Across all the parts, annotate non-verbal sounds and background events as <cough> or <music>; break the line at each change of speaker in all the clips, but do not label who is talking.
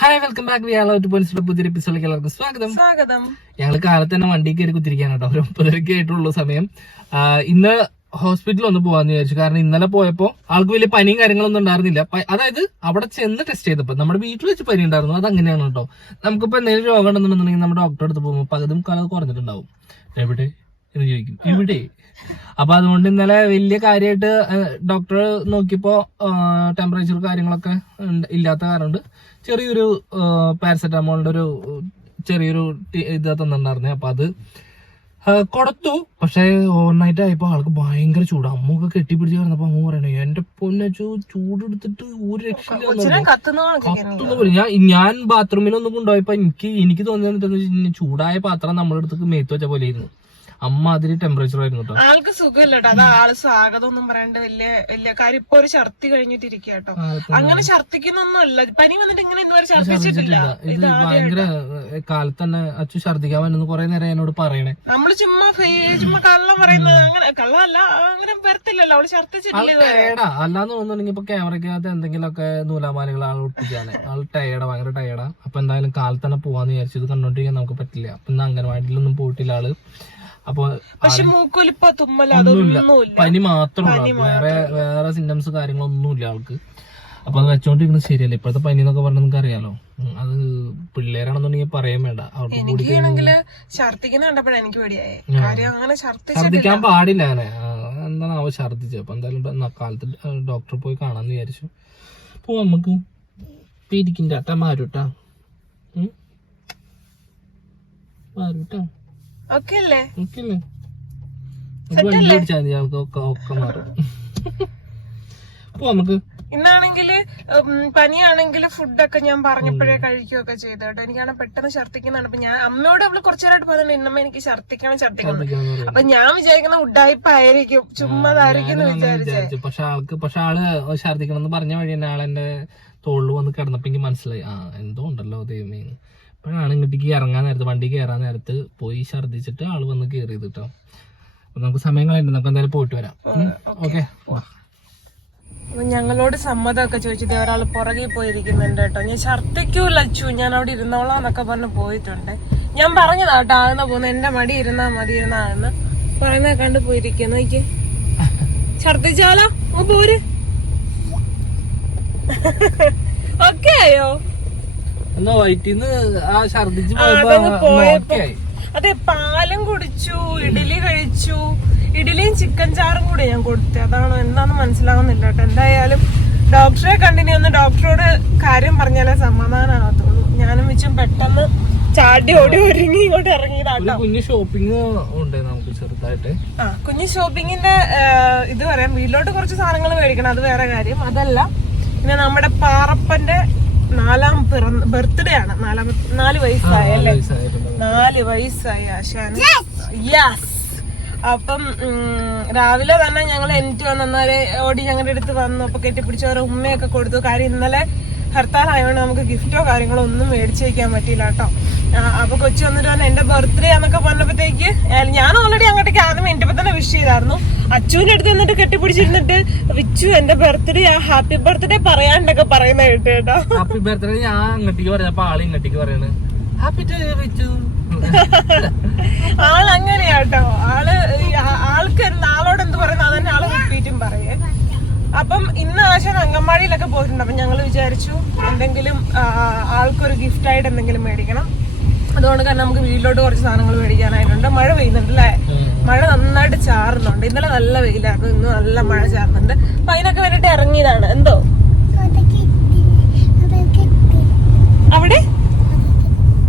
Hi welcome back വിയാളോട്ട് പോലീസിന്റെ പുതിയ എപ്പിസോഡിലേക്ക് എല്ലാവർക്കും സ്വാഗതം.
സ്വാഗതം.
ഞങ്ങൾ കാലത്ത് തന്നെ വണ്ടി കയറി കുത്തിരിക്കാണ് കേട്ടോ. ഒരു മുപ്പതരക്ക് ആയിട്ടുള്ള സമയം. ഇന്ന് ഹോസ്പിറ്റലിൽ ഒന്ന് പോവാന്ന് വിചാരിച്ചു. കാരണം ഇന്നലെ പോയപ്പോ ആൾക്ക് വലിയ പനിയും കാര്യങ്ങളൊന്നും ഉണ്ടായിരുന്നില്ല. അതായത് അവിടെ ചെന്ന് ടെസ്റ്റ് ചെയ്തപ്പോ നമ്മുടെ വീട്ടിൽ വെച്ച് പനി ഉണ്ടായിരുന്നു. അത് അങ്ങനെയാണ് കേട്ടോ. നമുക്കിപ്പോ എന്തെങ്കിലും രോഗം ഉണ്ടെന്നുണ്ടെന്നുണ്ടെങ്കിൽ നമ്മുടെ ഡോക്ടറെ അടുത്ത് പോകുമ്പോൾ പകുതും കാലം കുറഞ്ഞിട്ടുണ്ടാവും. എവിടെ? എന്ന് ചോദിക്കും. ഇവിടെ. അപ്പൊ അതുകൊണ്ട് ഇന്നലെ വലിയ കാര്യമായിട്ട് ഡോക്ടർ നോക്കിയപ്പോ ടെമ്പറേച്ചർ കാര്യങ്ങളൊക്കെ ഇല്ലാത്ത കാരണം ചെറിയൊരു പാരസെറ്റമോളിന്റെ ഒരു ചെറിയൊരു ഇത് തന്നിട്ടുണ്ടായിരുന്നേ. അപ്പൊ അത് കൊടുത്തു. പക്ഷെ ഓവർനൈറ്റ് ആയപ്പോ ആൾക്ക് ഭയങ്കര ചൂട്. അമ്മൊക്കെ കെട്ടിപ്പിടിച്ച് കിടന്നപ്പോ അമ്മ പറയണേ എന്റെ പൊന്നു ചൂടെടുത്തിട്ട് ഒരു രക്ഷയില്ല
കത്തുന്ന
പോലെ. ഞാൻ ഞാൻ ബാത്റൂമിലൊന്നും കൊണ്ടുപോയപ്പോ എനിക്ക് എനിക്ക് തോന്നിയത് എന്താന്ന് ചൂടായ പാത്രം നമ്മളെടുത്ത് മേത്ത് വെച്ച പോലെ ആയിരുന്നു. അമ്മ അതിന് ടെമ്പറേച്ചർ ആയിരുന്നു കേട്ടോ
ആൾക്ക് സുഖമില്ല കേട്ടോ അത് ആൾ സ്വാഗതം ഒന്നും പറയാണ്ട്. വലിയ വലിയ കാര്യം. ഇപ്പൊ ഒരു ഛർത്തി കഴിഞ്ഞിട്ടിരിക്കുക കേട്ടോ
ആൾക്ക്
അങ്ങനെ ഛർദിക്കുന്നൊന്നുമല്ല പനി വന്നിട്ട് ഇങ്ങനെ ഇന്നുവരെ ഛർദിച്ചിട്ടില്ല
ഇത് ഭയങ്കര കാലത്ത് തന്നെ അച്ഛൻ ഛർദിക്കാൻ വരുന്നു കുറെ നേരം എന്നോട് പറയണേ.
നമ്മൾ ചുമ്മാ ചുമ്മാ കള്ളം പറയുന്നത്. അങ്ങനെ കള്ളമല്ല അങ്ങനെ വരത്തില്ലല്ലോ. അവൾ
ഛർദിച്ചിട്ടില്ല ടയേർഡാ അല്ലാന്ന് തോന്നുന്നുണ്ടെങ്കിൽ ഇപ്പൊ ക്യാമറക്കകത്ത് എന്തെങ്കിലുമൊക്കെ നൂലാമാലകൾ ആൾ ഒട്ടിക്കാണ്. ആൾ ടയേർഡാ ഭയങ്കര ടയേർഡാ അപ്പൊ എന്തായാലും കാലത്ത് തന്നെ പോവാന്ന് വിചാരിച്ചത് കണ്ടോണ്ടിരിക്കാൻ നമുക്ക് പറ്റില്ല. അപ്പൊ ഇന്ന് അംഗൻവാടിയിലൊന്നും പോയിട്ടില്ല ആൾ. അപ്പൊ
പക്ഷെ മൂക്കൊലിപ്പ തുമ്മല
ഒന്നുമില്ല. പനി മാത്രമല്ല വേറെ വേറെ സിംറ്റംസ് കാര്യങ്ങളൊന്നുമില്ല ആൾക്ക്. അപ്പൊ അത് വെച്ചോണ്ടിരിക്കുന്നത് ശരിയല്ല? ഇപ്പോഴത്തെ പനി എന്നൊക്കെ പറഞ്ഞാൽ നിങ്ങൾക്ക് അറിയാലോ. അത് പിള്ളേരാണെന്നുണ്ടെങ്കിൽ പറയാൻ വേണ്ട. അവർക്ക് കൂടി
എനിക്ക് പേടിയായേ. കാര്യം അങ്ങനെ
ഛർദിക്കാൻ പാടില്ല അങ്ങനെ. എന്താണ് അവ ഛർദിച്ചത് അപ്പൊ എന്തായാലും കാലത്ത് ഡോക്ടറെ പോയി കാണാന്ന് വിചാരിച്ചു. അപ്പൊ നമുക്ക് അട്ട മാരൂട്ടാ. മാരൂട്ടാ.
ഓക്കെ അല്ലേ
ഓക്കെ അല്ലേ നമുക്ക് വണ്ടി ഓടിച്ചാൽ മതി. നമുക്ക് ഒക്കെ ഒക്കെ മാറും. നമുക്ക്
ഇന്നാണെങ്കിൽ ഉം, പനിയാണെങ്കിൽ ഫുഡൊക്കെ ഞാൻ പറഞ്ഞപ്പോഴേ കഴിക്കുകയൊക്കെ ചെയ്തു കേട്ടോ. എനിക്കാണ് പെട്ടെന്ന് ഛർദ്ദിക്കുന്നതാണ്. അപ്പൊ ഞാൻ അമ്മയോട് അവൾ കുറച്ചു നേരമായിട്ട് പറഞ്ഞിട്ട് ഇന്നമ്മ എനിക്ക് ഛർദ്ദിക്കണം ഛർദ്ദിക്കണം
ഛർദിക്കാന്ന്
അപ്പൊ ഞാൻ വിചാരിക്കുന്ന ഉഡായിപ്പായിരിക്കും ചുമ്മാതായിരിക്കും വിചാരിച്ചേ.
പക്ഷെ ആൾക്ക് പക്ഷെ ആൾ ഛർദിക്കണം എന്ന് പറഞ്ഞ വഴി തന്നെ ആളെന്റെ തോളിൽ വന്ന് കിടന്നപ്പോ എനിക്ക് മനസ്സിലായി. ആ എന്തോ ഉണ്ടല്ലോ ദൈവമേ. അപ്പോഴാണ് ഇങ്ങോട്ടേക്ക് ഇറങ്ങാൻ നേരത്ത് വണ്ടി കയറാൻ നേരത്ത് പോയി ഛർദ്ദിച്ചിട്ട് ആൾ വന്ന് കയറിയത് കേട്ടോ അപ്പൊ നമുക്ക് സമയം നമുക്ക് എന്തായാലും പോയിട്ട് വരാം. ഓക്കെ
ഞങ്ങളോട് സമ്മതമൊക്കെ ചോദിച്ചിട്ട് ഒരാൾ പുറകെ പോയിരിക്കുന്നുണ്ട് കേട്ടോ ഞാൻ ഛർദ്ദിക്കൂല അച്ചു. ഞാൻ അവിടെ ഇരുന്നോളാം എന്നൊക്കെ പറഞ്ഞ് പോയിട്ടുണ്ട്. ഞാൻ പറഞ്ഞതാ കേട്ടോ ആകുന്ന പോകുന്നു എന്റെ മടി ഇരുന്നാ മതി ഇരുന്നാന്ന് പറയുന്ന കണ്ട് പോയിരിക്കുന്നു. എനിക്ക് ഛർദ്ദിച്ചാലോ? ഓ പോര്. <laughs> ഓക്കെ ആയോ?
എന്നാ വയറ്റിന്ന് ആ ഛർദിച്ച് പോയപ്പോ
അതെ പാലും കുടിച്ചു ഇഡലി കഴിച്ചു. ഇഡലിയും ചിക്കൻ ചാറും കൂടെ ഞാൻ കൊടുത്തു. അതാണ് എന്താന്ന് മനസ്സിലാവുന്നില്ല കേട്ടോ. എന്തായാലും ഡോക്ടറെ കണ്ടിന്യൂ ഒന്ന് ഡോക്ടറോട് കാര്യം പറഞ്ഞാലേ സമാധാനമാകത്തുള്ളൂ ഞാനും വെച്ചും പെട്ടെന്ന് ചാടി ഓടി ഒരുങ്ങി ഇങ്ങോട്ട് ഇറങ്ങിയതാട്ടോ
കുഞ്ഞു ഷോപ്പിംഗ് ഉണ്ട് നമുക്ക് ചെറുതായിട്ട്.
ആ കുഞ്ഞു ഷോപ്പിങ്ങിന്റെ ഇത് പറയാം. വീട്ടിലോട്ട് കുറച്ച് സാധനങ്ങൾ മേടിക്കണം. അത് വേറെ കാര്യം. അതല്ല പിന്നെ നമ്മുടെ പാറപ്പന്റെ നാലാം പിറന്ന ബർത്ത്ഡേ ആണ്. നാലാം നാല് വയസ്സായ അല്ലേ? നാല് വയസ്സായി ആശാന്. യെസ് അപ്പം രാവിലെ തന്നെ ഞങ്ങൾ എനിക്ക് വന്നേ ഓടി ഞങ്ങളുടെ അടുത്ത് വന്നു. അപ്പൊ കെട്ടിപ്പിടിച്ച് ഓരോ ഉമ്മയൊക്കെ കൊടുത്തു. കാര്യം ഇന്നലെ ഹർത്താൽ ആയതുകൊണ്ട് നമുക്ക് ഗിഫ്റ്റോ കാര്യങ്ങളോ ഒന്നും മേടിച്ചു വെക്കാൻ പറ്റിയില്ല കേട്ടോ. അപ്പൊ കൊച്ചു വന്നിട്ട് പറഞ്ഞു എന്റെ ബർത്ത്ഡേ എന്നൊക്കെ പറഞ്ഞപ്പോഴത്തേക്ക് ഞാൻ ഓൾറെഡി അങ്ങോട്ടേക്ക് ആദ്യം എന്റെ തന്നെ വിഷ് ചെയ്തായിരുന്നു. അച്ചുവിന്റെ അടുത്ത് വന്നിട്ട് കെട്ടിപ്പിടിച്ചിരുന്നിട്ട് വിച്ചു എന്റെ ബർത്ത്ഡേ ആ ഹാപ്പി ബർത്ത്ഡേ പറയാണ്ടൊക്കെ പറയുന്ന കേട്ടോ കേട്ടോ.
ഹാപ്പി ബർത്ത്ഡേ ഞാൻ അങ്ങോട്ടേക്ക് പറഞ്ഞപ്പോ ആളെ ഇങ്ങോട്ടേക്ക് പറയണ് ഹാപ്പി ടു വിച്ചു. <laughs>
ആൾ അങ്ങനെയാട്ടോ ആൾ ആൾക്ക് ആളോട് എന്ത് പറയുന്നത് അതന്നെ ആൾ റിപ്പീറ്റും പറയേ അപ്പം ഇന്ന് അങ്കമാടിയിലൊക്കെ പോയിട്ടുണ്ട്. അപ്പം ഞങ്ങൾ വിചാരിച്ചു എന്തെങ്കിലും ആൾക്കൊരു ഗിഫ്റ്റ് ആയിട്ട് എന്തെങ്കിലും മേടിക്കണം. അതുകൊണ്ട് കാരണം നമുക്ക് വീട്ടിലോട്ട് കുറച്ച് സാധനങ്ങൾ മേടിക്കാനായിട്ടുണ്ട്. മഴ പെയ്യുന്നുണ്ട് അല്ലേ? മഴ നന്നായിട്ട് ചാറുന്നുണ്ട്. ഇന്നലെ നല്ല വെയിലായിരുന്നു. ഇന്ന് നല്ല മഴ ചാറുന്നുണ്ട്. അപ്പൊ അതിനൊക്കെ വേണ്ടിട്ട് ഇറങ്ങിയതാണ്. എന്തോ? അവിടെ?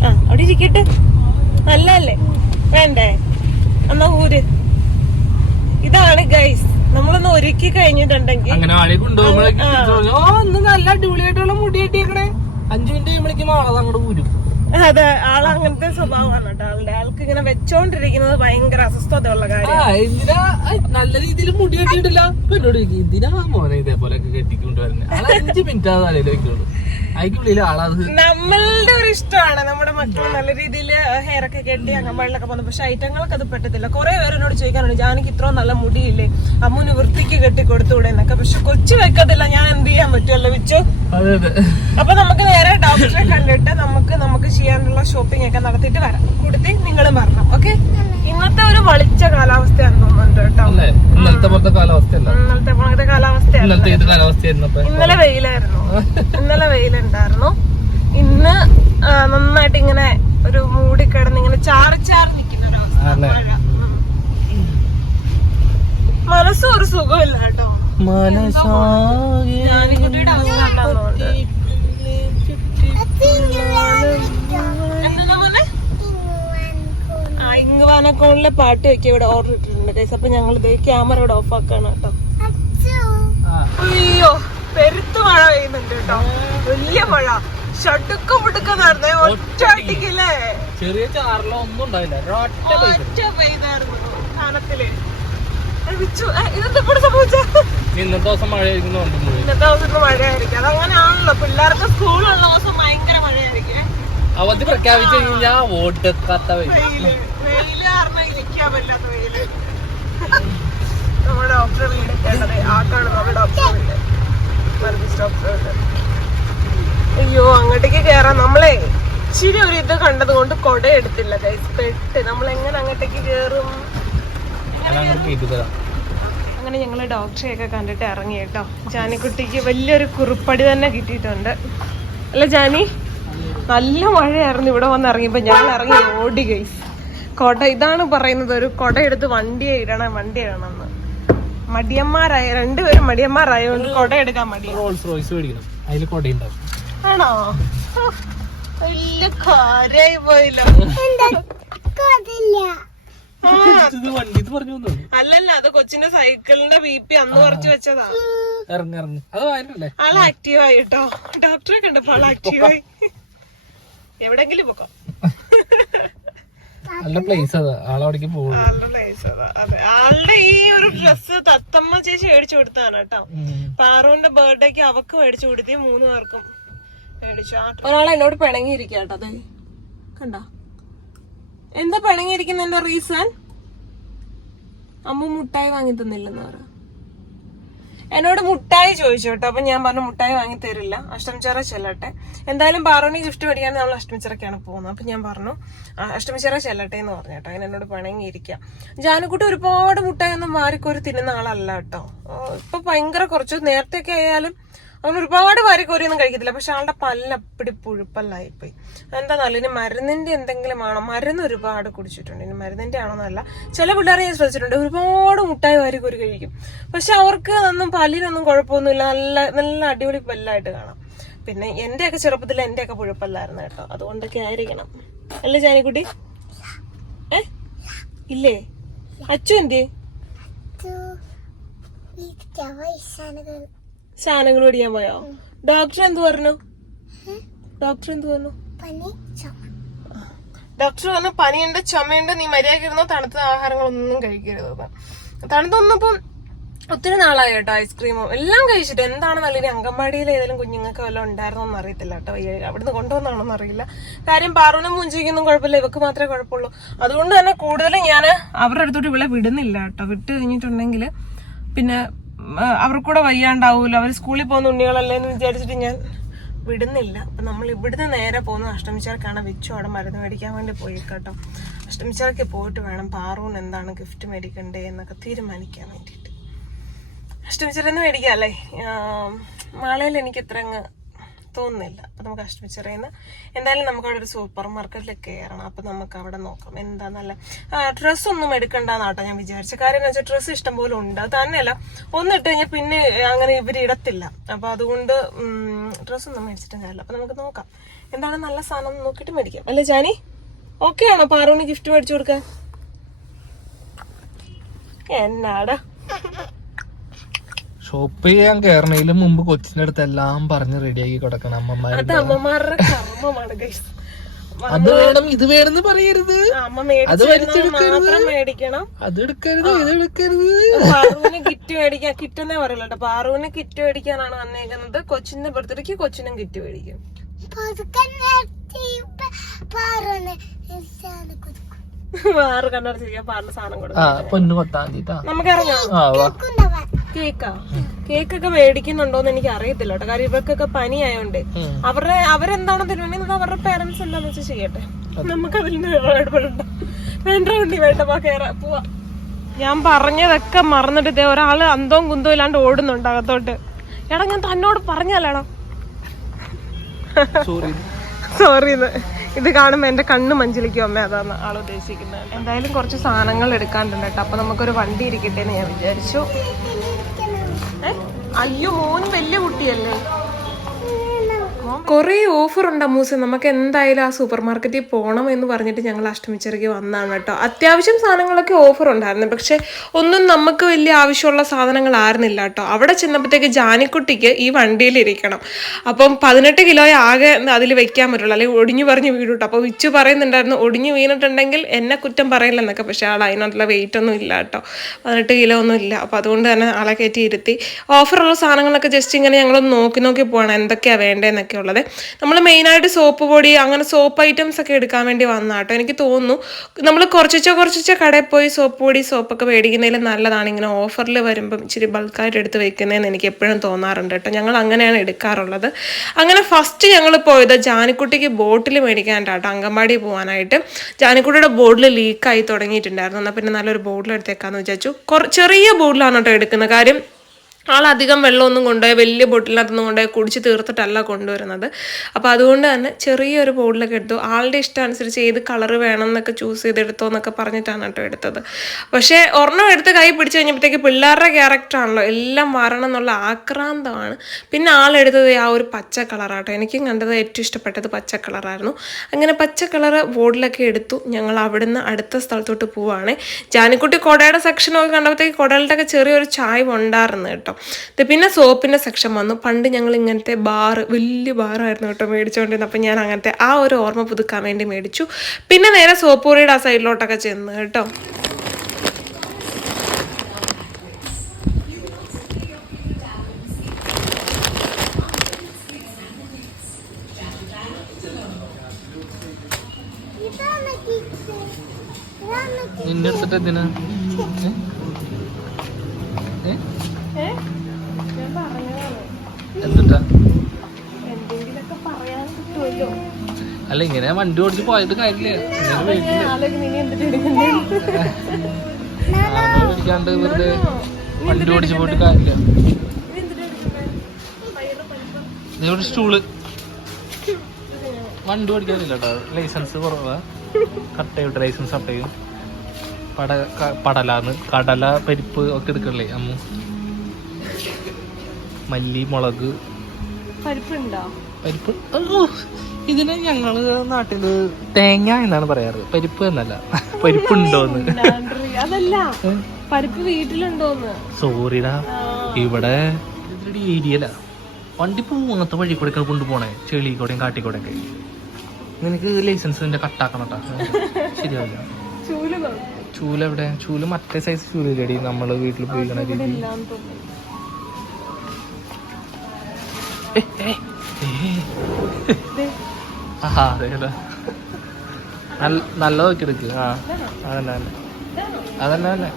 ആ അവിടെ ഇരിക്കട്ടെ. നല്ലല്ലേ വേണ്ടേ? എന്നാ ഊര്. ഇതാണ് ഗൈസ്. നമ്മളൊന്ന് ഒരുക്കി കഴിഞ്ഞിട്ടുണ്ടെങ്കിൽ
അങ്ങനെ ആളെ കൊണ്ടുപോകുമ്പോഴേക്കും ഓ ഇന്ന് നല്ല അടിപൊളിയായിട്ടുള്ള മുടി കെട്ടിയേക്കണേ. അഞ്ചു മിനിറ്റ് കഴിയുമ്പോഴേക്കും ആളത് അങ്ങോട്ട് പോരും
അതെ ആൾ അങ്ങനത്തെ സ്വഭാവമാണ് കേട്ടോ. ആളുടെ ആൾക്ക് ഇങ്ങനെ വെച്ചോണ്ടിരിക്കുന്നത് ഭയങ്കര അസ്വസ്ഥതയുള്ള കാര്യം
നല്ല രീതിയിൽ മുടി കെട്ടിയിട്ടില്ല. എന്നോട് ഇതിനാ മോനെ ഇതേപോലെ കെട്ടിക്കൊണ്ട് കെട്ടിക്കൊണ്ടുവരുന്നത് അഞ്ചു മിനിറ്റ് ആ തലയിൽ വെക്കുള്ളൂ.
നമ്മളുടെ ഒരു ഇഷ്ടമാണ്. നമ്മുടെ മക്കൾ നല്ല രീതിയിൽ ഹെയർ ഒക്കെ കെട്ടി അംഗൻവാടിയിലൊക്കെ പോകുന്നത് പക്ഷെ ഐറ്റങ്ങൾക്ക് അത് പറ്റത്തില്ല. കുറെ പേരോട് ചോദിക്കാനാണ് ചോദിക്കാനുണ്ട് ജാനക്ക് ഇത്രയും നല്ല മുടിയില്ലേ? അമ്മുന് വൃത്തിക്ക് കെട്ടി കൊടുത്തുകൂടെ എന്നൊക്കെ. പക്ഷെ കൊച്ചു വെക്കത്തില്ല ഞാൻ എന്ത് ചെയ്യാൻ പറ്റുമല്ലോ വിച്ചു? അപ്പൊ നമുക്ക് നേരെ ഡോക്ടറെ കണ്ടിട്ട്
നമുക്ക് നമുക്ക് ചെയ്യാനുള്ള
ഷോപ്പിംഗ് ഒക്കെ നടത്തിയിട്ട്
വരാം. കൂടുതൽ നിങ്ങളും വരണം ഓക്കെ ഇന്നത്തെ ഒരു വളിച്ച കാലാവസ്ഥയാണ് തോന്നുന്നുണ്ട് കാലാവസ്ഥയായിരുന്നു
ഇന്നലെ വെയിലായിരുന്നു. ഇന്നലെ വെയിലുണ്ടായിരുന്നു. ഇന്ന് നന്നായിട്ട് ഇങ്ങനെ ഒരു മൂടി കിടന്ന് ഇങ്ങനെ ചാറി ചാറി നിൽക്കുന്ന ഒരു മനസ്സും ഒരു സുഖമില്ല കേട്ടോ.
മനസ്സാകെ
ജാനിക്കുട്ടിയുടെ അവസ്ഥ എന്താണെന്നുണ്ട് എന്താ മോനെ ആ ഇങ്ങുവാനക്കോണിലെ പാട്ട് വെക്കി ഇവിടെ ഓർഡർ ഇട്ടിട്ടുണ്ട് കേസ് അപ്പൊ ഞങ്ങൾ ഇത് ക്യാമറ ഇവിടെ ഓഫ് ആക്കാണ് കേട്ടോ. അയ്യോ പെരുത്ത് മഴ പെയ്യുന്നുണ്ട് കേട്ടോ. വലിയ മഴ. ഷടുക്കും പിടുക്കുന്നായിരുന്നേ ഒറ്റ അടിക്കില്ലേ
ചെറിയ ചാറിലോ ഒന്നും ഉണ്ടാവില്ല
ഒറ്റ പെയ്തായിരുന്നു. കാനത്തിൽ
ഇന്നത്തെ ദിവസം മഴയായിരിക്കും
ഇന്നത്തെ ദിവസം മഴയായിരിക്കും. അതങ്ങനെയാണല്ലോ പിള്ളേർക്ക് സ്കൂളുള്ള ദിവസം ഭയങ്കര മഴയായിരിക്കും.
അവധി പ്രഖ്യാപിച്ചു കഴിഞ്ഞാൽ വോട്ടെത്താത്ത
വെയിൽ. വെയിൽ. കാരണം ഇരിക്കാൻ പറ്റാത്ത വെയിൽ. നമ്മുടെ ഡോക്ടറെ വീട് കേട്ടത് ആക്കാണ് നമ്മുടെ ഡോക്ടർ വീട് മർദിസ് ഡോക്ടറെ വീട് അയ്യോ അങ്ങോട്ടേക്ക് കേറാം. നമ്മളെ ഇച്ചിരി ഒരു ഇത് കണ്ടത് കൊണ്ട് കൊട എടുത്തില്ല ഗൈസ് പെട്ട്. നമ്മൾ എങ്ങനെ അങ്ങോട്ടേക്ക് കേറും
ഞാൻ അങ്ങോട്ട് കേട്ടു തരാം
അങ്ങനെ ഞങ്ങൾ ഡോക്ടറെയൊക്കെ കണ്ടിട്ട് ഇറങ്ങി കേട്ടോ. ജാനിക്കുട്ടിക്ക് വലിയൊരു കുറുപ്പടി തന്നെ കിട്ടിയിട്ടുണ്ട്. അല്ല ജാനി നല്ല മഴയായിരുന്നു ഇവിടെ വന്ന് ഇറങ്ങിയപ്പോ. ഞങ്ങൾ ഇറങ്ങി ഓടി ഗൈസ് കൊട ഇതാണ് പറയുന്നത് ഒരു കൊട എടുത്ത് വണ്ടിയെ ഇടണം വണ്ടി ഇടണം എന്ന് മടിയന്മാരായ രണ്ടുപേരും മടിയന്മാരായതുകൊണ്ട് കൊട എടുക്കാൻ മടി
റോൾസ് റോയ്സ് മേടിക്കണം. അതിൽ കൊടയുണ്ടാവും
ആണോ? വലിയ കാര്യായി പോയില്ല. അല്ലല്ല അത് കൊച്ചിന്റെ സൈക്കിളിന്റെ ബി പി അന്ന് കുറച്ച് വെച്ചതാ.
ഇറങ്ങി ഇറങ്ങി. അത് വായനല്ലേ
ആൾ ആക്റ്റീവായി കേട്ടോ ഡോക്ടറെ കണ്ടപ്പോ ആൾ ആക്റ്റീവായി എവിടെങ്കിലും പോക്കോ.
നല്ല പ്ലേസ് അതാ. ആളവിടേക്ക് പോകും
ആളുടെ പ്ലേസ് അതാ. അതെ. ആളുടെ ഈ ഒരു ഡ്രസ് തത്തമ്മ ചേച്ചി മേടിച്ചു കൊടുത്താണ് കേട്ടോ. പാറുവിന്റെ ബർത്ത്ഡേക്ക് അവക്ക് മേടിച്ചു കൊടുത്തി മൂന്ന് പേർക്കും മേടിച്ചു. ഒരാൾ എന്നോട് പിണങ്ങിയിരിക്കുക അത് കണ്ട? എന്താ പിണങ്ങിയിരിക്കുന്നതിന്റെ റീസൺ അമ്മ മുട്ടായി വാങ്ങി തന്നില്ലെന്ന് പറ. എന്നോട് മുട്ടായി ചോദിച്ചു കേട്ടോ അപ്പൊ ഞാൻ പറഞ്ഞു മുട്ടായി വാങ്ങി തരില്ല അഷ്ടമിച്ചിറ ചെല്ലട്ടെ. എന്തായാലും പാറോണി ഗിഫ്റ്റ് മേടിക്കാൻ നമ്മൾ അഷ്ടമിച്ചിറക്കാണ് പോകുന്നത്. അപ്പൊ ഞാൻ പറഞ്ഞു അഷ്ടമിച്ചറ ചെല്ലട്ടെ എന്ന് പറഞ്ഞു കേട്ടോ. അങ്ങനെ എന്നോട് പിണങ്ങിയിരിക്കാം. ജാനുക്കുട്ടി ഒരുപാട് മുട്ടായി ഒന്നും വാരിക്കോരി തിന്നുന്ന ആളല്ല കേട്ടോ. ഇപ്പൊ ഭയങ്കര കുറച്ച് നേരത്തെയൊക്കെ ആയാലും അവൻ ഒരുപാട് വാരി കോരിയൊന്നും കഴിക്കത്തില്ല. പക്ഷെ ആളുടെ പല്ലപ്പിടി പുഴുപ്പല്ലായിപ്പോയി. എന്താ നല്ല ഇനി മരുന്നിന്റെ എന്തെങ്കിലും ആണോ മരുന്ന് ഒരുപാട് കുടിച്ചിട്ടുണ്ട്. ഇനി മരുന്നിന്റെ ആണോന്നല്ല ചില പിള്ളേരെ ഞാൻ ശ്രദ്ധിച്ചിട്ടുണ്ട്. ഒരുപാട് മുട്ടായി വാരി കോരി കഴിക്കും. പക്ഷെ അവർക്ക് ഒന്നും പല്ലിനൊന്നും കുഴപ്പമൊന്നുമില്ല. നല്ല നല്ല അടിപൊളി പല്ലായിട്ട് കാണാം. പിന്നെ എന്റെയൊക്കെ ചെറുപ്പത്തിൽ എന്റെയൊക്കെ പുഴുപ്പല്ലായിരുന്നു കേട്ടോ. അതുകൊണ്ടൊക്കെ ആയിരിക്കണം. അല്ലേ ജാനിക്കുട്ടി? ഏ? ഇല്ലേ? അച്ചു എന്തേ സാധനങ്ങൾ മേടിക്കാൻ പോയോ? ഡോക്ടർ എന്ത് പറഞ്ഞു? ഡോക്ടർ എന്ത് പറഞ്ഞു? ഡോക്ടർ പറഞ്ഞു പനിയുണ്ട് ചുമയുണ്ട് നീ മര്യാദയ്ക്ക് ഇരുന്നോ തണുത്ത ആഹാരങ്ങളൊന്നും കഴിക്കരുത്. തണുത്തൊന്നും ഇപ്പം ഒത്തിരി നാളായി കേട്ടോ ഐസ്ക്രീമും എല്ലാം കഴിച്ചിട്ട്. എന്താണ് നല്ലൊരു അങ്കൻവാടിയിൽ ഏതെങ്കിലും കുഞ്ഞുങ്ങൾക്ക് വല്ലതും ഉണ്ടായിരുന്നോന്ന് അറിയത്തില്ല കേട്ടോ. അവിടെ അവിടുന്ന് കൊണ്ടുവന്നാണോന്ന് അറിയില്ല. കാര്യം പാറുവിനും മുഞ്ചിക്കൊന്നും കുഴപ്പമില്ല ഇവക്ക് മാത്രമേ കുഴപ്പമുള്ളൂ. അതുകൊണ്ട് തന്നെ കൂടുതലും ഞാൻ അവരുടെ അടുത്തോട്ട് ഇവിടെ വിടുന്നില്ല കേട്ടോ. വിട്ട് കഴിഞ്ഞിട്ടുണ്ടെങ്കിൽ പിന്നെ അവർക്കൂടെ വയ്യാണ്ടാവൂല? അവർ സ്കൂളിൽ പോകുന്ന ഉണ്ണികളല്ലേ എന്ന് വിചാരിച്ചിട്ട് ഞാൻ വിടുന്നില്ല. അപ്പൊ നമ്മൾ ഇവിടുന്ന് നേരെ പോകുന്ന അഷ്ടമിച്ചാർക്കാണ്. വിച്ചു അവിടെ മരുന്ന് മേടിക്കാൻ വേണ്ടി പോയി കേട്ടോ അഷ്ടമിച്ചാർക്ക് പോയിട്ട് വേണം. പാറൂന് എന്താണ് ഗിഫ്റ്റ് മേടിക്കണ്ടേ എന്നൊക്കെ തീരുമാനിക്കാൻ വേണ്ടിയിട്ട്. അഷ്ടമിച്ചറന്ന് മേടിക്കാം അല്ലേ? മാളയിൽ എനിക്ക് ഇത്ര അങ്ങ് തോന്നുന്നില്ല അപ്പൊ നമുക്ക് അഷ്ടമിച്ചറിയുന്ന എന്തായാലും നമുക്ക് അവിടെ ഒരു സൂപ്പർ മാർക്കറ്റിലേക്ക് കയറണം അപ്പൊ നമുക്ക് അവിടെ നോക്കാം. എന്താ നല്ല ഡ്രസ്സ് ഒന്നും എടുക്കണ്ടെന്നാട്ടോ ഞാൻ വിചാരിച്ച. കാര്യം എന്ന് വെച്ചാൽ ഡ്രസ്സ് ഇഷ്ടം പോലെ ഉണ്ട്. അത് തന്നെയല്ല ഒന്നിട്ട് കഴിഞ്ഞാൽ പിന്നെ അങ്ങനെ ഇവർ ഇടത്തില്ല. അപ്പൊ അതുകൊണ്ട് ഡ്രസ്സ് ഒന്നും മേടിച്ചിട്ട് കാര്യമില്ല. അപ്പൊ നമുക്ക് നോക്കാം. എന്താണ് നല്ല സാധനം നോക്കിയിട്ട് മേടിക്കാം. അല്ലേ ജാനി? ഓക്കെ ആണോ പാറുവിന് ഗിഫ്റ്റ് മേടിച്ചു കൊടുക്കാൻ? എന്നാടാ.
ഷോപ്പ് ചെയ്യാൻ കയറണേലും മുമ്പ് കൊച്ചിന്റെ അടുത്ത് എല്ലാം പറഞ്ഞ് റെഡിയാക്കി കൊടുക്കണം അമ്മമാര്.
അത് അമ്മമാരുടെ കർമ്മമാണ് ഗൈസ്
അത് വേണം ഇത് വേണമെന്ന് പറയരുത്.
അമ്മ മേടിച്ചു മാത്രം മേടിക്കണം.
അത് എടുക്കരുത് ഇത് എടുക്കരുത്.
പാറുവിന് കിറ്റ് മേടിക്കാൻ കിറ്റ് എന്നേ പറയല്ലോ കേട്ടോ പാറുവിന് കിറ്റ് മേടിക്കാനാണ് വന്നേക്കുന്നത്. കൊച്ചിന്റെ ബർത്ത്ഡേക്ക് കൊച്ചിനും കിറ്റ് മേടിക്കും. പാറു കണ്ണടച്ചിരിക്കാൻ പാറിന് സാധനം
ആ
കൊടുക്കും
പൊന്നു പത്താം തീയതി
നമുക്ക് ഇറങ്ങാം
ആ വാ.
കേക്കാ. കേക്കൊക്കെ മേടിക്കുന്നുണ്ടോന്ന് എനിക്ക് അറിയത്തില്ല കേട്ടോ. കാര്യം ഇവർക്കൊക്കെ പനി ആയോണ്ട്. അവരുടെ അവരെന്താണോ തീരുമാനിക്കുന്നത് അവരുടെ പേരൻസ് എന്താന്ന് വെച്ചാൽ ചെയ്യട്ടെ. നമുക്ക് അതിൽ ഇടപെടണ്ട. വേണ്ട വണ്ടി വേണ്ട പോവാ. ഞാൻ പറഞ്ഞതൊക്കെ മറന്നിട്ട് ദേ ഒരാൾ അന്തവും കുന്തവും ഇല്ലാണ്ട് ഓടുന്നുണ്ട് അകത്തോട്ട്. എടാ ഞാൻ തന്നോട് പറഞ്ഞല്ലേടാ
സോറി
ഇത് കാണുമ്പോ എന്റെ കണ്ണ് മഞ്ചലിക്കും അമ്മ അതാണ് ആൾ ഉദ്ദേശിക്കുന്നത്. എന്തായാലും കുറച്ച് സാധനങ്ങൾ എടുക്കാണ്ടുണ്ട് കേട്ടോ. അപ്പൊ നമുക്കൊരു വണ്ടി ഇരിക്കട്ടെ എന്ന് ഞാൻ വിചാരിച്ചു? അയ്യോ മോൻ വലിയ കുട്ടിയല്ലേ? കുറേ ഓഫർ ഉണ്ട് അമ്മൂസ്. നമുക്ക് എന്തായാലും ആ സൂപ്പർ മാർക്കറ്റിൽ പോകണം എന്ന് പറഞ്ഞിട്ട് ഞങ്ങൾ അഷ്ടമിച്ചിറക്കി വന്നതാണ് കേട്ടോ. അത്യാവശ്യം സാധനങ്ങളൊക്കെ ഓഫർ ഉണ്ടായിരുന്നു പക്ഷെ ഒന്നും നമുക്ക് വലിയ ആവശ്യമുള്ള സാധനങ്ങളായിരുന്നില്ല കേട്ടോ. അവിടെ ചെന്നപ്പോഴത്തേക്ക് ജാനിക്കുട്ടിക്ക് ഈ വണ്ടിയിൽ ഇരിക്കണം. അപ്പം പതിനെട്ട് കിലോ ആകെ അതിൽ വെക്കാൻ പറ്റുള്ളൂ. അല്ലെങ്കിൽ ഒടിഞ്ഞു പറഞ്ഞ് വീടുട്ടോ അപ്പോൾ വിച്ചു പറയുന്നുണ്ടായിരുന്നു ഒടിഞ്ഞു വീണിട്ടുണ്ടെങ്കിൽ എന്നെ കുറ്റം പറയില്ലെന്നൊക്കെ. പക്ഷെ ആൾ അതിനുള്ള വെയിറ്റ് ഒന്നും ഇല്ല കേട്ടോ. പതിനെട്ട് കിലോ ഒന്നും ഇല്ല. അപ്പോൾ അതുകൊണ്ട് തന്നെ ആളെ കയറ്റി ഇരുത്തി. ഓഫറുള്ള സാധനങ്ങളൊക്കെ ജസ്റ്റ് ഇങ്ങനെ ഞങ്ങളൊന്ന് നോക്കി നോക്കി പോകണം. എന്തൊക്കെയാണ് വേണ്ടതെന്നൊക്കെ ഉള്ളത്. നമ്മൾ മെയിനായിട്ട് സോപ്പ് പൊടി അങ്ങനെ സോപ്പ് ഐറ്റംസ് ഒക്കെ എടുക്കാൻ വേണ്ടി വന്ന കേട്ടോ എനിക്ക് തോന്നുന്നു നമ്മൾ കുറച്ചോ കുറച്ചോ കടയിൽ പോയി സോപ്പ് പൊടി സോപ്പൊക്കെ മേടിക്കുന്നതിൽ നല്ലതാണ്. ഇങ്ങനെ ഓഫറിൽ വരുമ്പം ഇച്ചിരി ബൾക്കായിട്ട് എടുത്ത് വെക്കുന്നതെന്ന് എനിക്ക് എപ്പോഴും തോന്നാറുണ്ട് കേട്ടോ ഞങ്ങൾ അങ്ങനെയാണ് എടുക്കാറുള്ളത്. അങ്ങനെ ഫസ്റ്റ് ഞങ്ങൾ പോയത് ജാനിക്കുട്ടിക്ക് ബോട്ടിൽ മേടിക്കാൻ കേട്ടോ അങ്കമ്പാടി പോകാനായിട്ട് ജാനിക്കുട്ടിയുടെ ബോട്ടിൽ ലീക്കായി തുടങ്ങിയിട്ടുണ്ടായിരുന്നു. എന്നാൽ പിന്നെ നല്ലൊരു ബോട്ടിൽ എടുത്തേക്കാന്ന് വിചാരിച്ചു ചെറിയ ബോട്ടിലാണ് കേട്ടോ എടുക്കുന്നത് കാര്യം. ആളധികം വെള്ളമൊന്നും കൊണ്ടുപോയി വലിയ ബോട്ടിലിനകത്തൊന്നും കൊണ്ടുപോയി കുടിച്ച് തീർത്തിട്ടല്ല കൊണ്ടുവരുന്നത്. അപ്പോൾ അതുകൊണ്ട് തന്നെ ചെറിയൊരു ബോട്ടിലൊക്കെ എടുത്തു. ആളുടെ ഇഷ്ടം അനുസരിച്ച് ഏത് കളർ വേണം എന്നൊക്കെ ചൂസ് ചെയ്തെടുത്തോ എന്നൊക്കെ പറഞ്ഞിട്ടാണ് കേട്ടോ എടുത്തത്. പക്ഷേ ഒരെണ്ണം എടുത്ത് കൈ പിടിച്ച് കഴിഞ്ഞപ്പോഴത്തേക്ക് പിള്ളേരുടെ ക്യാരക്ടറാണല്ലോ എല്ലാം വരണം എന്നുള്ള ആക്രാന്തമാണ്. പിന്നെ ആളെടുത്തത് ആ ഒരു പച്ച കളറാട്ടോ. എനിക്കും കണ്ടത് ഏറ്റവും ഇഷ്ടപ്പെട്ടത് പച്ച കളറായിരുന്നു. അങ്ങനെ പച്ച കളർ ബോർഡിലൊക്കെ എടുത്തു. ഞങ്ങൾ അവിടുന്ന് അടുത്ത സ്ഥലത്തോട്ട് പോവാണ്. ജാനിക്കുട്ടി കൊടയുടെ സെക്ഷനൊക്കെ കണ്ടപ്പോഴത്തേക്ക് കൊടലിന്റെ ഒക്കെ ചെറിയൊരു ചായ ഉണ്ടായിരുന്നു കേട്ടോ. ഇത് പിന്നെ സോപ്പിന്റെ സെക്ഷൻ വന്നു. പണ്ട് ഞങ്ങൾ ഇങ്ങനത്തെ ബാറ് വലിയ ബാറായിരുന്നു കേട്ടോ മേടിച്ചുകൊണ്ടിരുന്നത് അപ്പം ഞാൻ അങ്ങനത്തെ ആ ഒരു ഓർമ്മ പുതുക്കാൻ വേണ്ടി മേടിച്ചു. പിന്നെ നേരെ സോപ്പ് പൊടിയുടെ ആ സൈഡിലോട്ടൊക്കെ ചെന്ന് കേട്ടോ.
നിന്റെ അടുത്തിട്ട് എന്തിനാ <laughs> ഏ? ഏ? എന്തിട്ടാ
എന്തെങ്കിലുമൊക്കെ പറയാൻ കിട്ടുമല്ലോ
അല്ല ഇങ്ങനെ വണ്ടി ഓടിച്ച് പോയിട്ട് കാര്യമില്ല. പിടിക്കാണ്ട് വെറുതെ വണ്ടി ഓടിച്ച് പോയിട്ട് കാര്യമില്ല. ഇതൊരു സ്റ്റൂൾ വണ്ടി ഓടിക്കാനില്ല കേട്ടോ. ലൈസൻസ് കുറവാ. കട്ട് ചെയ്തിട്ട് ലൈസൻസ് കട്ട് ചെയ്യും. പട പടലാന്ന്. കടല പരിപ്പ് ഒക്കെ എടുക്കണല്ലേ അമ്മ? മല്ലി മുളക്.
പരിപ്പുണ്ടോ?
പരിപ്പ്. ഓ, ഇതിന് ഞങ്ങൾ നാട്ടിൽ തേങ്ങ എന്നാണ് പറയാറ്. പരിപ്പ് എന്നല്ല. <laughs> പരിപ്പുണ്ടോന്ന്.
അതല്ല പരിപ്പ് വീട്ടിലുണ്ടോന്ന്.
സോറിടാ. ഇവിടെ ഏരിയല വണ്ടി പോകുന്നത്തെ വഴി കൂടെ ഒക്കെ കൊണ്ടുപോണേ. ചെളി കൂടെയും കാട്ടിക്കൂടെയൊക്കെ നിനക്ക് ലൈസൻസ് നിന്റെ കട്ടാക്കണട്ടാ ശരിയാവില്ല. ചൂൽ എവിടെ? ചൂൽ മറ്റേ സൈസ് ചൂലില്ലടി. നമ്മൾ വീട്ടിൽ പോയിക്കണ രീതി. ഏ, ആഹാ അതെ നല്ല നോക്കി എടുക്ക്. ആ അതന്നെ തന്നെ അതന്നെ.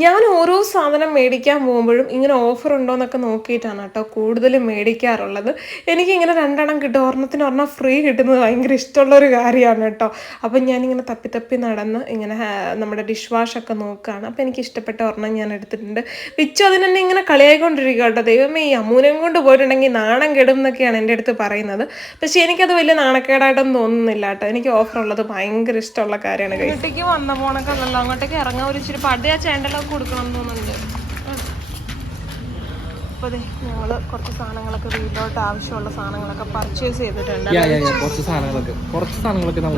ഞാൻ ഓരോ സാധനം മേടിക്കാൻ പോകുമ്പോഴും ഇങ്ങനെ ഓഫർ ഉണ്ടോ എന്നൊക്കെ നോക്കിയിട്ടാണ് കേട്ടോ കൂടുതലും മേടിക്കാറുള്ളത്. എനിക്കിങ്ങനെ രണ്ടെണ്ണം കിട്ടും. ഒരെണ്ണത്തിന് ഒരെണ്ണം ഫ്രീ കിട്ടുന്നത് ഭയങ്കര ഇഷ്ടമുള്ളൊരു കാര്യമാണ് കേട്ടോ. അപ്പം ഞാനിങ്ങനെ തപ്പി തപ്പി നടന്ന് ഇങ്ങനെ നമ്മുടെ ഡിഷ് വാഷൊക്കെ നോക്കുകയാണ്. അപ്പം എനിക്ക് ഇഷ്ടപ്പെട്ട ഒരെണ്ണം ഞാൻ എടുത്തിട്ടുണ്ട്. വിച്ചു തന്നെ ഇങ്ങനെ കളിയായിക്കൊണ്ടിരിക്കുക കേട്ടോ. ദൈവമേ ഈ അമൂനം കൊണ്ട് പോയിട്ടുണ്ടെങ്കിൽ നാണം കെടും എന്നൊക്കെയാണ് എന്റെ അടുത്ത് പറയുന്നത്. പക്ഷേ എനിക്കത് വലിയ നാണക്കേടായിട്ടൊന്നും തോന്നുന്നില്ല കേട്ടോ. എനിക്ക് ഓഫർ ഉള്ളത് ഭയങ്കര ഇഷ്ടമുള്ള കാര്യമാണ് വീട്ടിലേക്ക് വന്ന പോണൊക്കെ അങ്ങോട്ടേക്ക് ഇറങ്ങാൻ ഒരു ഇച്ചിരി പടയാ ആ കൊടുക്കണം എന്ന് തോന്നുന്നുണ്ട്. അപ്പോൾ കുറച്ച് സാധനങ്ങളൊക്കെ വീട്ടിലോട്ട് ആവശ്യമുള്ള സാധനങ്ങളൊക്കെ പർച്ചേസ് ചെയ്തിട്ടുണ്ട്.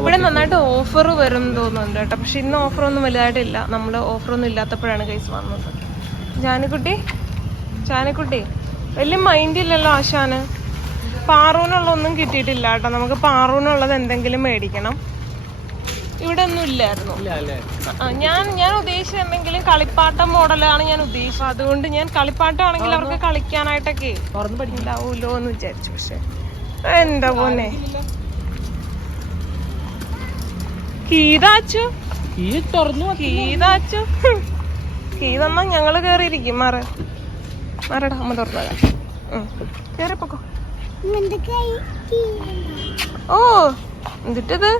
ഇവിടെ നന്നായിട്ട് ഓഫർ വരും തോന്നുന്നുണ്ട് കേട്ടോ. പക്ഷെ ഇന്ന് ഓഫറൊന്നും വലുതായിട്ടില്ല. നമ്മൾ ഓഫറൊന്നും ഇല്ലാത്തപ്പോഴാണ് കേസ് വന്നത്. ജാനിക്കുട്ടി? ജാനിക്കുട്ടി വലിയ മൈൻഡ് ഇല്ലല്ലോ ആശാന്. പാറൂനുള്ള ഒന്നും കിട്ടിയിട്ടില്ല കേട്ടോ. നമുക്ക് പാറൂനുള്ളത് എന്തെങ്കിലും മേടിക്കണം. ഇവിടെ ഒന്നും ഇല്ലായിരുന്നു ഞാൻ ഞാൻ ഉദ്ദേശിച്ചത് എന്തെങ്കിലും കളിപ്പാട്ടം മോഡലാണ് ഞാൻ ഉദ്ദേശിച്ചത്. അതുകൊണ്ട് ഞാൻ കളിപ്പാട്ടമാണെങ്കിൽ അവർക്ക് കളിക്കാനായിട്ടൊക്കെ ഉണ്ടാവൂലോ എന്ന് വിചാരിച്ചു. പക്ഷെ എന്താ പോന്നെ? കീതാച്ചു കീതാച്ചു കീതന്നാ ഞങ്ങൾ കേറിയിരിക്കും. മാറ. മാറടാ അമ്മ തുറന്നതാ കേറിപ്പോക്കോ ഓ എന്നിട്ടിത്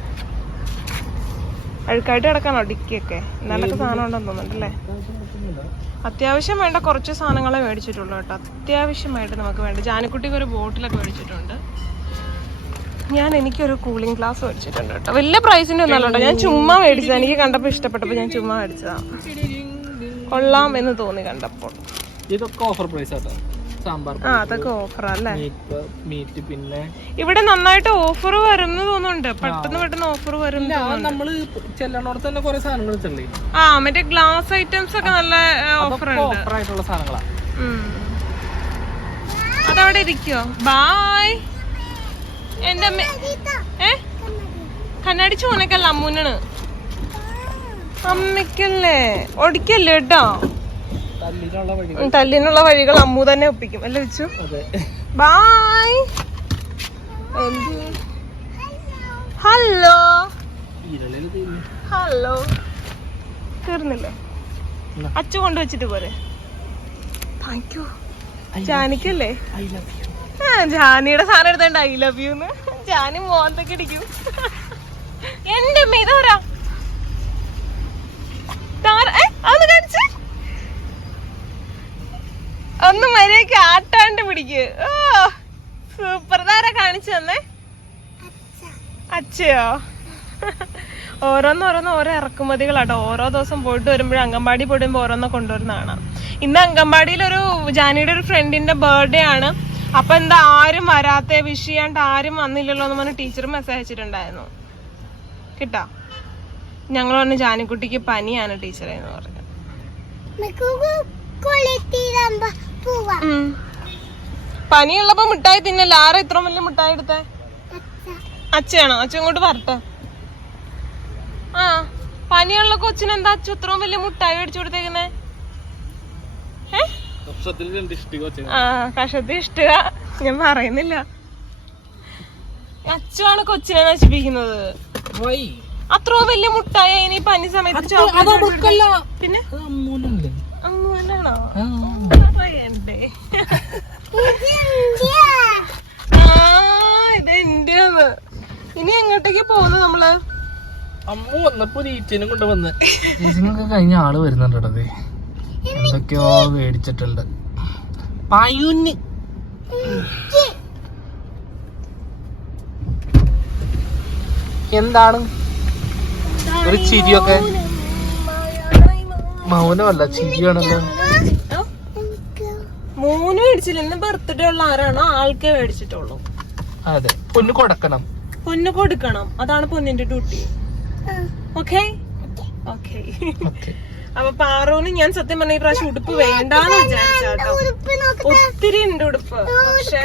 അഴുക്കായിട്ട് കിടക്കാണോ ഡിക്കിയൊക്കെ. എന്നാലൊക്കെ സാധനം ഉണ്ടെന്ന് തോന്നുന്നുണ്ടല്ലേ അത്യാവശ്യം വേണ്ട കുറച്ച് സാധനങ്ങളെ മേടിച്ചിട്ടുള്ളൂ കേട്ടോ. അത്യാവശ്യമായിട്ട് നമുക്ക് വേണ്ട. ജാനക്കുട്ടിക്ക് ഒരു ബോട്ടിലൊക്കെ മേടിച്ചിട്ടുണ്ട്. ഞാൻ എനിക്കൊരു കൂളിംഗ് ഗ്ലാസ് മേടിച്ചിട്ടുണ്ട് കേട്ടോ. വലിയ പ്രൈസിന്റെ ഒന്നല്ല കേട്ടോ. ഞാൻ ചുമ്മാ മേടിച്ചതാണ് എനിക്ക് കണ്ടപ്പോൾ ഇഷ്ടപ്പെട്ടപ്പോൾ ഞാൻ ചുമ്മാ മേടിച്ചതാ. കൊള്ളാം എന്ന് തോന്നി കണ്ടപ്പോൾ.
ഇതൊക്കെ ഓഫർ പ്രൈസ് ആട്ടോ. സാമ്പാർ
ആ അതൊക്കെ ഓഫറാ അല്ലേ?
മീറ്റ് പിന്നെ
ഇവിടെ നന്നായിട്ട് ഓഫർ വരുന്നു തോന്നുന്നുണ്ട്. പെട്ടെന്ന് പെട്ടെന്ന് ഓഫർ വരും
ഇല്ല, അത് നമ്മൾ ചെല്ലണോടത്ത് തന്നെ കുറെ സാധനങ്ങൾ ചെല്ലേ
ആ മറ്റേ ഗ്ലാസ് ഐറ്റംസ് ഒക്കെ നല്ല ഓഫർ ഉണ്ട്.
ഓഫർ ആയിട്ടുള്ള സാധനങ്ങളാ.
ഉം. അതവിടെ ഇരിക്കോ? ബായ് എന്റെ അമ്മ ഏ? കണ്ണാടി ചൂനക്കല്ല അമ്മൂനാണ്? അമ്മയ്ക്കല്ലേ? ഒടിക്കല്ലേ കേട്ടോ?
തല്ലിനുള്ള വഴി
തല്ലിനുള്ള വഴികൾ അമ്മു തന്നെ ഒപ്പിക്കും. അല്ലേ വെച്ചു? Bye hello. ഹലോ തീർന്നില്ലേ. അച്ഛ കൊണ്ടുവച്ചിട്ട് പോരെ. താങ്ക് യു ജാനിക്കല്ലേ ജാനിയുടെ സാധനം എടുത്തോണ്ട് ഐ ലവ് യു ജാനി മോന്തൊക്കെ അടിക്കും എന്റെ അമ്മ ഇതാരാ താര- ഏ, അതൊന്ന് കാണിച്ച്. ഒന്ന് മര്യാദയ്ക്ക് പിടിക്ക് സൂപ്പർ താര കാണിച്ചു തന്നെ? അച്ഛയോ? ഓരോന്ന് ഓരോ ഇറക്കുമതികളാട്ടോ. ഓരോ ദിവസം പോയിട്ട് വരുമ്പോഴും അംഗൻവാടി പോയിട്ട് ഓരോന്ന് കൊണ്ടുവരുന്നതാണ് ഇന്ന് അംഗൻവാടിയിൽ ഒരു ജാനിയുടെ ഒരു ഫ്രണ്ടിന്റെ ബർത്ത്ഡേ ആണ്. അപ്പൊ എന്താ ആരും വരാത്ത വിഷ് ചെയ്യാണ്ട് ആരും വന്നില്ലല്ലോ എന്ന് പറഞ്ഞ് ടീച്ചർ മെസ്സേജ് അയച്ചിട്ടുണ്ടായിരുന്നു. കിട്ടാ? ഞങ്ങൾ പറഞ്ഞു ജാനിക്കുട്ടിക്ക് പനിയാണ് ടീച്ചറെ എന്ന് പറഞ്ഞു. പനിയുള്ളപ്പോ മിഠായി തിന്നല്ല? ആരാ ഇത്ര വലിയ മിഠായി എടുത്തേ? അച്ഛയാണോ? അച്ഛൻ ഇങ്ങോട്ട് വരട്ടെ. ആ പനിയുള്ള കൊച്ചിന് എന്താ അച്ഛൻ ഇത്രയും വലിയ മുട്ടായി മേടിച്ചു കൊടുത്തേക്കുന്നേ. ആ കഷത്തിൽ ഇഷ്ടുക. ഞാൻ പറയുന്നില്ല. അച്ഛനാണ് കൊച്ചിനെ നശിപ്പിക്കുന്നത്.
അത്ര
അത്രയും വലിയ മുട്ടായി ഇനി പനി സമയത്ത്. പിന്നെ?
അമ്മൂനാണോ? അമ്മൂനല്ലേ?
അങ്ങനെയാണോ
ആ.
എന്റെ ആ ഇത് എന്റെയാണ് ഇനി എങ്ങോട്ടേക്ക് പോകുന്നത് നമ്മൾ?
അമ്മു വന്നപ്പോ ഈച്ചനും കൊണ്ട് വന്ന്. ഈച്ചനൊക്കെ കഴിഞ്ഞ ആൾ വരുന്നുണ്ട്. എന്തൊക്കെയോ മേടിച്ചിട്ടുണ്ട്. പായുന്ന് എന്താണ്? ഒരു ചിരിയൊക്കെ. മൗനമല്ല ചിരിയാണല്ലോ?
മൂന്ന് മേടിച്ചില്ല ഇന്ന് ബർത്ത്ഡേ ഉള്ള ആരാണോ ആൾക്കേ മേടിച്ചിട്ടുള്ളൂ.
അതെ പൊന്നു കൊടുക്കണം.
പൊന്ന് കൊടുക്കണം. അതാണ് പൊന്നിന്റെ ഡ്യൂട്ടി ഓക്കെ ഓക്കെ
ഓക്കെ
അപ്പൊ പാറൂന് ഞാൻ സത്യം പറഞ്ഞ ഈ പ്രാവശ്യം ഉടുപ്പ് വേണ്ടാന്ന് വിചാരിച്ചാട്ടോ. ഒത്തിരി ഉണ്ട് ഉടുപ്പ്. പക്ഷെ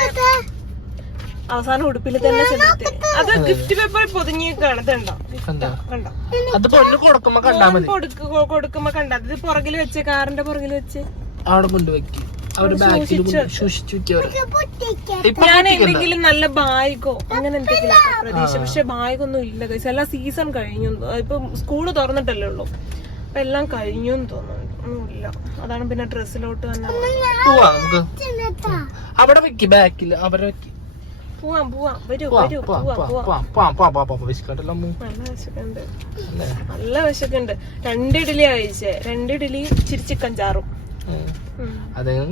അവസാനം ഉടുപ്പിൽ തന്നെ ചെന്നിട്ട്. അത് ഗിഫ്റ്റ് പേപ്പർ
പൊതിഞ്ഞ്
കണ്ടോ?
അത് പൊന്നു കൊടുക്കുമ്പോ
കൊടുക്കുമ്പോ കണ്ട ഇത് പുറകിൽ വെച്ച് കാറിന്റെ പുറകിൽ വെച്ച്.
അവിടെ കൊണ്ടുവെക്കി അവർ ബാക്കിൽ സൂക്ഷിച്ചു
ഞാൻ എന്തെങ്കിലും നല്ല ബാഗോ അങ്ങനെ എന്തെങ്കിലും പ്രതീക്ഷ പക്ഷെ ബാഗൊന്നും ഇല്ല guys. എല്ലാം സീസൺ കഴിഞ്ഞു. ഇപ്പൊ സ്കൂൾ തുറന്നിട്ടല്ലേ ഉള്ളൂ. അപ്പൊ എല്ലാം കഴിഞ്ഞു എന്ന് തോന്നുന്നു ഒന്നുമില്ല അതാണ് പിന്നെ ഡ്രസ്സിലോട്ട് തന്നെ
പോവാ നമുക്ക്. അവിടെ വെക്കി ബാക്കിൽ വെക്കി.
പോവാം പോവാം. വരൂ വരൂ
പോവാ
പോവാം
വിശക്കണ്ടല്ലോ
നല്ല വിശക്കുണ്ട്. നല്ല വിശക്കുണ്ട്. രണ്ട് ഇഡലി കഴിച്ചേ രണ്ട് ഇഡലി ചിരി ചിക്കൻ ചാറും.
ഉം.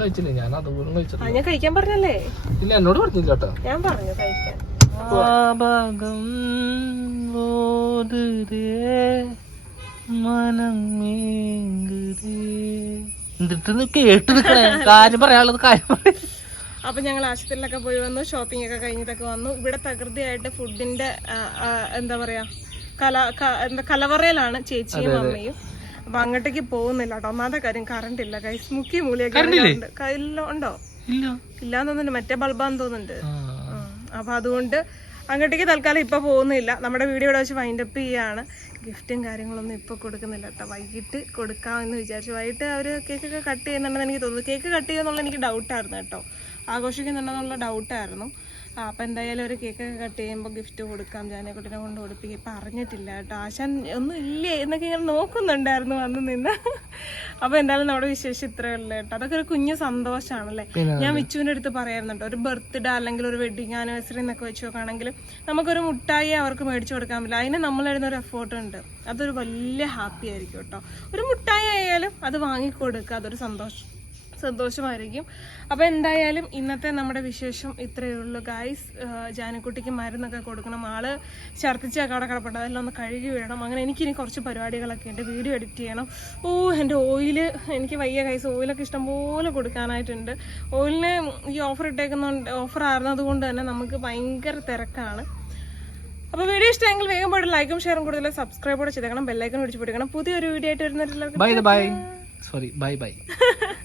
കഴിച്ചില്ല. ഞാൻ അതുപോലും
കഴിച്ചില്ല
കഴിച്ചിട്ടില്ല
ഞാൻ കഴിക്കാൻ പറഞ്ഞല്ലേ?
ഇല്ല എന്നോട് പറഞ്ഞില്ല കേട്ടോ.
ഞാൻ പറഞ്ഞു കഴിക്കാൻ.
ഓതുരേ, മനം. എന്നിട്ട് കേട്ട് നിക്കണേ കാര്യം പറയാനുള്ളത് കാര്യം പറ.
അപ്പൊ ഞങ്ങൾ ആശുപത്രിയിലൊക്കെ പോയി വന്നു ഷോപ്പിംഗ് ഒക്കെ കഴിഞ്ഞിട്ടൊക്കെ വന്നു. ഇവിടെ തകൃതിയായിട്ട് ഫുഡിന്റെ എന്താ പറയാ കല എന്താ കലവറയിലാണ് ചേച്ചിയും അമ്മയും. അപ്പൊ അങ്ങോട്ടേക്ക് പോകുന്നില്ല കേട്ടോ. ഒന്നാമത്തെ കാര്യം കറണ്ട് ഇല്ല. കൈസ് മുക്കി മൂലിയൊക്കെ കയ്യിലോ ഉണ്ടോ?
ഇല്ല.
ഇല്ലാന്ന് മറ്റേ ബൾബാന്ന് തോന്നുന്നുണ്ട്. അപ്പൊ അതുകൊണ്ട് അങ്ങോട്ടേക്ക് തൽക്കാലം ഇപ്പൊ പോകുന്നില്ല. നമ്മുടെ വീഡിയോ ഇവിടെ വെച്ച് വൈൻഡപ്പ് ചെയ്യാണ്. ഗിഫ്റ്റും കാര്യങ്ങളൊന്നും ഇപ്പൊ കൊടുക്കുന്നില്ല കേട്ടോ. വൈകിട്ട് കൊടുക്കാമെന്ന് വിചാരിച്ചു. വൈകിട്ട് അവർ കേക്ക് ഒക്കെ കട്ട് ചെയ്യുന്നുണ്ടെന്ന് എനിക്ക് തോന്നുന്നു. കേക്ക് കട്ട് ചെയ്യുന്നുള്ള എനിക്ക് ഡൗട്ടായിരുന്നു കേട്ടോ. ആഘോഷിക്കുന്നുണ്ടെന്നുള്ള ഡൗട്ടായിരുന്നു അപ്പം എന്തായാലും ഒരു കേക്ക് കട്ട് ചെയ്യുമ്പോൾ ഗിഫ്റ്റ് കൊടുക്കാം. ജാനക്കുട്ടിനെ കൊണ്ട് കൊടുപ്പിക്കുക പറഞ്ഞിട്ടില്ല അറിഞ്ഞിട്ടില്ല കേട്ടോ. ആശാൻ ഒന്നും ഇല്ലേ എന്നൊക്കെ ഇങ്ങനെ നോക്കുന്നുണ്ടായിരുന്നു വന്ന് നിന്ന്. അപ്പോൾ എന്തായാലും നമ്മുടെ വിശേഷം ഇത്രയേ ഉള്ളൂ കേട്ടോ. അതൊക്കെ ഒരു കുഞ്ഞു സന്തോഷമാണല്ലേ ഞാൻ മിച്ചുവിന്റെ അടുത്ത് പറയായിരുന്നു കേട്ടോ ഒരു ബർത്ത്ഡേ അല്ലെങ്കിൽ ഒരു വെഡിങ് ആനിവേഴ്സറി എന്നൊക്കെ വെച്ച് നോക്കുകയാണെങ്കിൽ നമുക്കൊരു മുട്ടായി അവർക്ക് മേടിച്ചു കൊടുക്കാൻ പറ്റില്ല. അതിന് നമ്മളിടുന്ന ഒരു എഫേർട്ട് ഉണ്ട്. അതൊരു വലിയ ഹാപ്പി ആയിരിക്കും കേട്ടോ. ഒരു മുട്ടായി ആയാലും അത് വാങ്ങിക്കൊടുക്കുക. അതൊരു സന്തോഷം. സന്തോഷമായിരിക്കും. അപ്പോൾ എന്തായാലും ഇന്നത്തെ നമ്മുടെ വിശേഷം ഇത്രയേ ഉള്ളൂ ഗായ്സ് ജാനക്കുട്ടിക്ക് മരുന്നൊക്കെ കൊടുക്കണം. ആൾ ഛർദ്ദിച്ചൊക്കെ അവിടെ കിടപ്പുണ്ട്. അതെല്ലാം ഒന്ന് കഴുകി വിടണം. അങ്ങനെ എനിക്കിനി കുറച്ച് പരിപാടികളൊക്കെ ഉണ്ട്. വീഡിയോ എഡിറ്റ് ചെയ്യണം. ഓ എന്റെ ഓയിൽ എനിക്ക് വയ്യ ഗൈസ് ഓയിലൊക്കെ ഇഷ്ടംപോലെ കൊടുക്കാനായിട്ടുണ്ട്. ഓയിലിന് ഈ ഓഫർ ഇട്ടേക്കുന്നുണ്ട് ഓഫർ ആയിരുന്നത് കൊണ്ട് തന്നെ നമുക്ക് ഭയങ്കര തിരക്കാണ്. അപ്പോൾ വീഡിയോ ഇഷ്ടമെങ്കിൽ വേഗം പോയിട്ട് ലൈക്കും ഷെയറും കൂടുതൽ സബ്സ്ക്രൈബ് കൂടെ ചെയ്തേക്കണം. ബെല്ലൈക്കൺ പിടിച്ച് പിടിക്കണം പുതിയൊരു വീഡിയോ ആയിട്ട് വരുന്നവരെല്ലാവർക്കും
bye bye sorry bye bye